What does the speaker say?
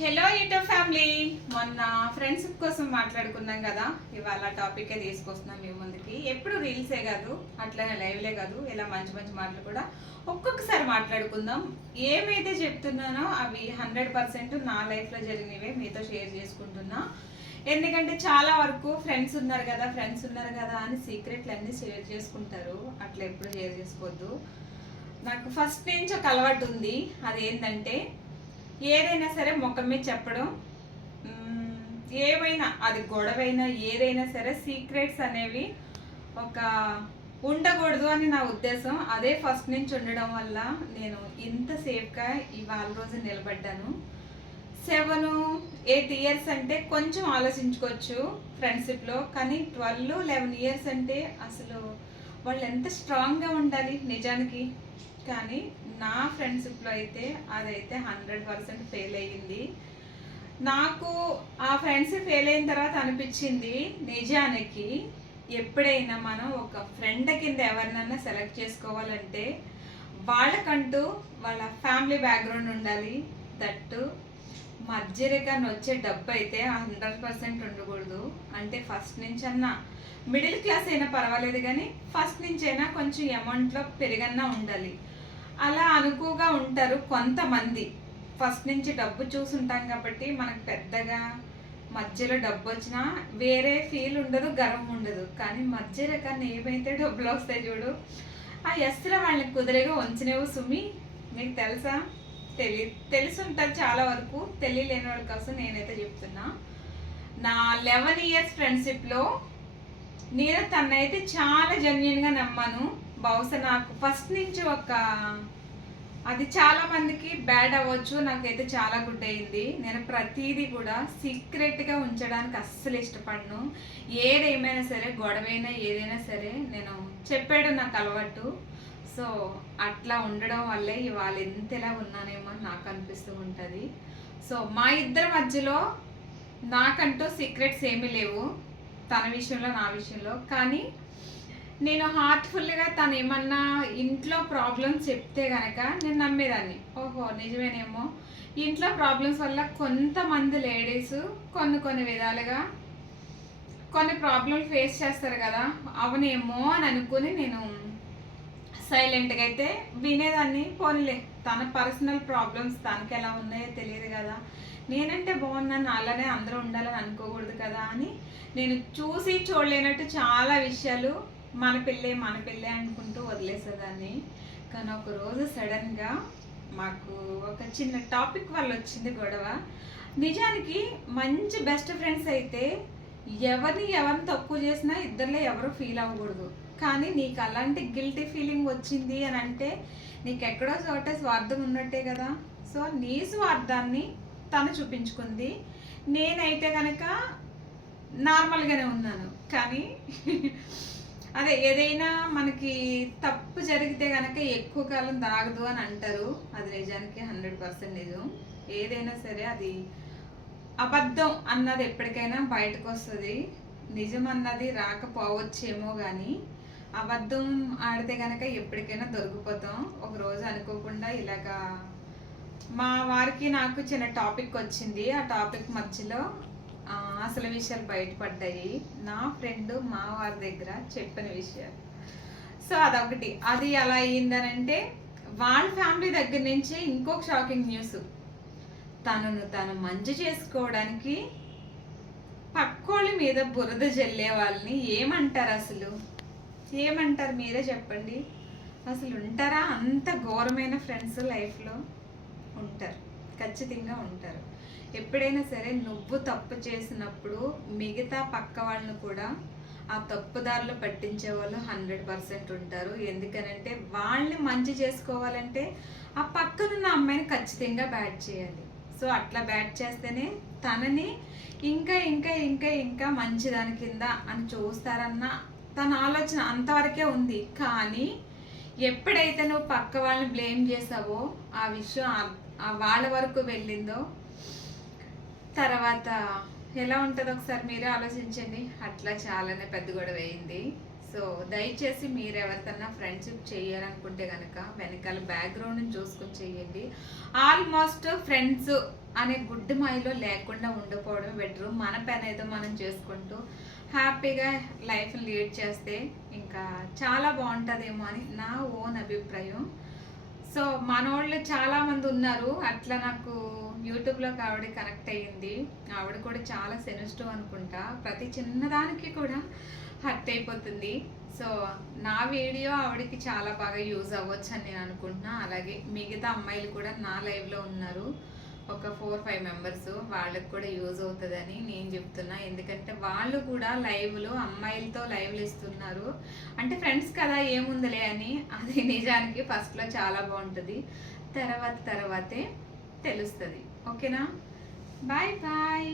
Hello YouTube family. మొన్న friendship కోసం మాట్లాడుకున్నాం కదా, ఇవాళ టాపికే తీసుకొస్తున్నాం మీ ముందుకి. ఎప్పుడు రీల్సే కాదు, అట్లనే లైవ్లే కాదు, ఇలా మంచి మంచి మాటలు కూడా ఒక్కొక్కసారి మాట్లాడుకుందాం. ఏమైతే చెప్తున్నానో అవి 100% నా లైఫ్లో జరిగినవే మీతో షేర్ చేసుకుంటున్నా. ఎందుకంటే చాలా వరకు ఫ్రెండ్స్ ఉన్నారు కదా అని సీక్రెట్లు అన్నీ షేర్ చేసుకుంటారు. అట్లా ఎప్పుడు షేర్ చేసుకోవద్దు. నాకు ఫస్ట్ నుంచి ఒక అలవాటు ఉంది. అదేంటంటే ఏదైనా సరే ముఖం మీద చెప్పడం, ఏమైనా అది గొడవైనా ఏదైనా సరే సీక్రెట్స్ అనేవి ఒక ఉండకూడదు అని నా ఉద్దేశం. అదే ఫస్ట్ నుంచి ఉండడం వల్ల నేను ఇంత సేఫ్గా ఇవాళ రోజు నిలబడ్డాను. 7-8 ఇయర్స్ అంటే కొంచెం ఆలోచించుకోవచ్చు ఫ్రెండ్షిప్లో, కానీ 12-11 ఇయర్స్ అంటే అసలు వాళ్ళు ఎంత స్ట్రాంగ్గా ఉండాలి నిజానికి. కానీ నా ఫ్రెండ్షిప్లో అయితే అదైతే 100% ఫెయిల్ అయ్యింది. నాకు ఆ ఫ్రెండ్షిప్ ఫెయిల్ అయిన తర్వాత అనిపించింది, నిజానికి ఎప్పుడైనా మనం ఒక ఫ్రెండ్ కింద ఎవరినైనా సెలెక్ట్ చేసుకోవాలంటే వాళ్ళకంటూ వాళ్ళ ఫ్యామిలీ బ్యాక్గ్రౌండ్ ఉండాలి. దట్టు మధ్యరేఖ వచ్చే డబ్బు అయితే 100% ఉండకూడదు. అంటే ఫస్ట్ నుంచి అన్నా మిడిల్ క్లాస్ అయినా పర్వాలేదు, కానీ ఫస్ట్ నుంచి అయినా కొంచెం అమౌంట్లో పెరిగన్నా ఉండాలి. అలా అనుకువగా ఉంటారు కొంతమంది. ఫస్ట్ నుంచి డబ్బు చూసుంటాం కాబట్టి మనకు పెద్దగా మధ్యలో డబ్బు వచ్చినా వేరే ఫీల్ ఉండదు, గర్వం ఉండదు. కానీ మధ్య రకాన్ని ఏమైతే డబ్బులు వస్తాయి చూడు, ఆ ఎస్లో వాళ్ళని కుదిరేగా ఉంచినేవు సుమి. మీకు తెలుసా? తెలిసి ఉంటుంది చాలా వరకు. తెలియలేని వాళ్ళ కోసం నేనైతే చెప్తున్నా. నా 11 ఇయర్స్ ఫ్రెండ్షిప్లో నేను తనైతే చాలా జెన్యున్గా నమ్మాను. బహుశా నాకు ఫస్ట్ నుంచి అది చాలా మందికి బ్యాడ్ అవ్వచ్చు, నాకైతే చాలా గుడ్ అయింది. నేను ప్రతిదీ కూడా సీక్రెట్గా ఉంచడానికి అస్సలు ఇష్టపడను. ఏదేమైనా సరే, గొడవైనా ఏదైనా సరే నేను చెప్పాడు నాకు అలవాటు. సో అట్లా ఉండడం వల్లే ఇవాళ ఎంతలా ఉన్నానేమో అని నాకు అనిపిస్తూ ఉంటుంది. సో మా ఇద్దరి మధ్యలో నాకంటూ సీక్రెట్స్ ఏమీ లేవు, తన విషయంలో నా విషయంలో. కానీ నేను హార్ట్ఫుల్గా తను ఏమన్నా ఇంట్లో ప్రాబ్లమ్స్ చెప్తే కనుక నేను నమ్మేదాన్ని. ఓహో నిజమేనేమో, ఇంట్లో ప్రాబ్లమ్స్ వల్ల కొంతమంది లేడీస్ కొన్ని విధాలుగా కొన్ని ప్రాబ్లమ్స్ ఫేస్ చేస్తారు కదా, అవునేమో అని అనుకుని నేను సైలెంట్గా అయితే వినేదాన్ని. పోనీలే, తన పర్సనల్ ప్రాబ్లమ్స్ తనకి ఎలా ఉన్నాయో తెలియదు కదా, నేనంటే బాగున్నాను అలానే అందరూ ఉండాలని అనుకోకూడదు కదా అని నేను చూసి చూడలేనట్టు చాలా విషయాలు మన పెళ్ళే అనుకుంటూ వదిలేసేదాన్ని. కానీ ఒకరోజు సడన్గా మాకు ఒక చిన్న టాపిక్ వల్ల వచ్చింది గొడవ. నిజానికి మంచి బెస్ట్ ఫ్రెండ్స్ అయితే ఎవరిని తక్కువ చేసినా ఇద్దరిలో ఎవరు ఫీల్ అవ్వకూడదు. కానీ నీకు అలాంటి గిల్టీ ఫీలింగ్ వచ్చింది అని అంటే నీకు ఎక్కడో చోట స్వార్థం ఉన్నట్టే కదా. సో నీ స్వార్థాన్ని తను చూపించుకుంది, నేనైతే కనుక నార్మల్గానే ఉన్నాను. కానీ అదే ఏదైనా మనకి తప్పు జరిగితే కనుక ఎక్కువ కాలం దాగదు అని అంటారు. అది నిజానికి 100% నిజం. ఏదైనా సరే అది అబద్ధం అన్నది ఎప్పటికైనా బయటకు వస్తుంది. నిజం అన్నది రాకపోవచ్చేమో, కానీ అబద్ధం ఆడితే కనుక ఎప్పటికైనా దొరికిపోతాం. ఒకరోజు అనుకోకుండా ఇలాగా మా వారికి నాకు చిన్న టాపిక్ వచ్చింది. ఆ టాపిక్ మధ్యలో అసలు విషయాలు బయటపడ్డాయి. నా ఫ్రెండ్ మా వారి దగ్గర చెప్పిన విషయాలు. సో అదొకటి. అది ఎలా అయ్యిందనంటే వాళ్ళ ఫ్యామిలీ దగ్గర నుంచి ఇంకొక షాకింగ్ న్యూస్. తను మంచి చేసుకోవడానికి పక్కోళ్ళ మీద బురద జల్లే వాళ్ళని ఏమంటారు? ఏమంటారు మీరే చెప్పండి. అసలు ఉంటారా? అంత ఘోరమైన ఫ్రెండ్స్ లైఫ్లో ఉంటారు, ఖచ్చితంగా ఉంటారు. ఎప్పుడైనా సరే నువ్వు తప్పు చేసినప్పుడు మిగతా పక్క వాళ్ళని కూడా ఆ తప్పుదారులు పట్టించే వాళ్ళు 100% ఉంటారు. ఎందుకనంటే వాళ్ళని మంచి చేసుకోవాలంటే ఆ పక్కనున్న అమ్మాయిని ఖచ్చితంగా బ్యాడ్ చేయాలి. సో అట్లా బ్యాడ్ చేస్తేనే తనని ఇంకా ఇంకా ఇంకా ఇంకా మంచిదాని కింద అని చూస్తారన్న తన ఆలోచన అంతవరకే ఉంది. కానీ ఎప్పుడైతే నువ్వు పక్క వాళ్ళని బ్లేమ్ చేసావో, ఆ విషయం వాళ్ళ వరకు వెళ్ళిందో, తర్వాత ఎలా ఉంటుందో ఒకసారి మీరే ఆలోచించండి. అట్లా చాలానే పెద్ద గొడవ అయింది. సో దయచేసి మీరు ఎవరికన్నా ఫ్రెండ్షిప్ చేయాలనుకుంటే కనుక వెనకాల బ్యాక్గ్రౌండ్ని చూసుకొని చేయండి. ఆల్మోస్ట్ ఫ్రెండ్స్ అనే గుడ్డి మాయలో లేకుండా ఉండిపోవడం బెటరు. మన పని ఏదో మనం చేసుకుంటూ హ్యాపీగా లైఫ్ లీడ్ చేస్తే ఇంకా చాలా బాగుంటుందేమో అని నా ఓన్ అభిప్రాయం. సో మనోళ్ళు చాలామంది ఉన్నారు. అట్లా నాకు యూట్యూబ్లోకి ఆవిడ కనెక్ట్ అయ్యింది. ఆవిడ కూడా చాలా సెన్సిటివ్ అనుకుంటా, ప్రతి చిన్నదానికి కూడా హర్ట్ అయిపోతుంది. సో నా వీడియో ఆవిడకి చాలా బాగా యూజ్ అవ్వచ్చు అని నేను అనుకుంటున్నా. అలాగే మిగతా అమ్మాయిలు కూడా నా లైవ్లో ఉన్నారు, ఒక 4-5 మెంబర్స్, వాళ్ళకి కూడా యూజ్ అవుతుందని నేను చెప్తున్నా. ఎందుకంటే వాళ్ళు కూడా లైవ్లో అమ్మాయిలతో లైవ్లు ఇస్తున్నారు. అంటే ఫ్రెండ్స్ కదా ఏముందిలే అని, అది నిజానికి ఫస్ట్లో చాలా బాగుంటుంది, తర్వాతే తెలుస్తుంది. ఓకేనా? Bye bye.